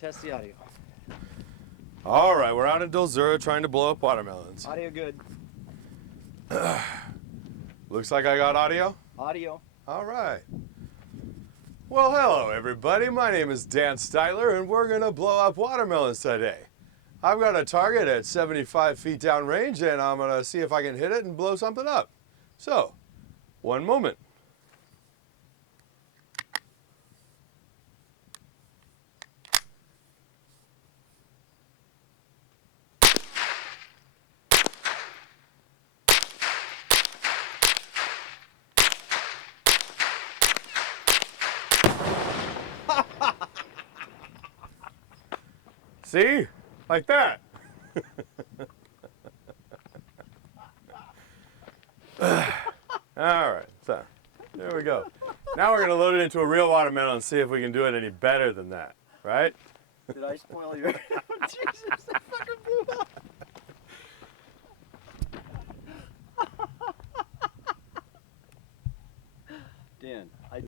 Test the audio. All right, we're out in Dulzura trying to blow up watermelons. Audio good. Looks like I got audio. Audio. All right. Well, hello everybody. My name is Dan Stiteler, and we're gonna blow up watermelons today. I've got a target at 75 feet down range, and I'm gonna see if I can hit it and blow something up. So, one moment. See? Like that. All right, so there we go. Now we're going to load it into a real watermelon and see if we can do it any better than that, right? Did I spoil your... Jesus, that fucking blew up.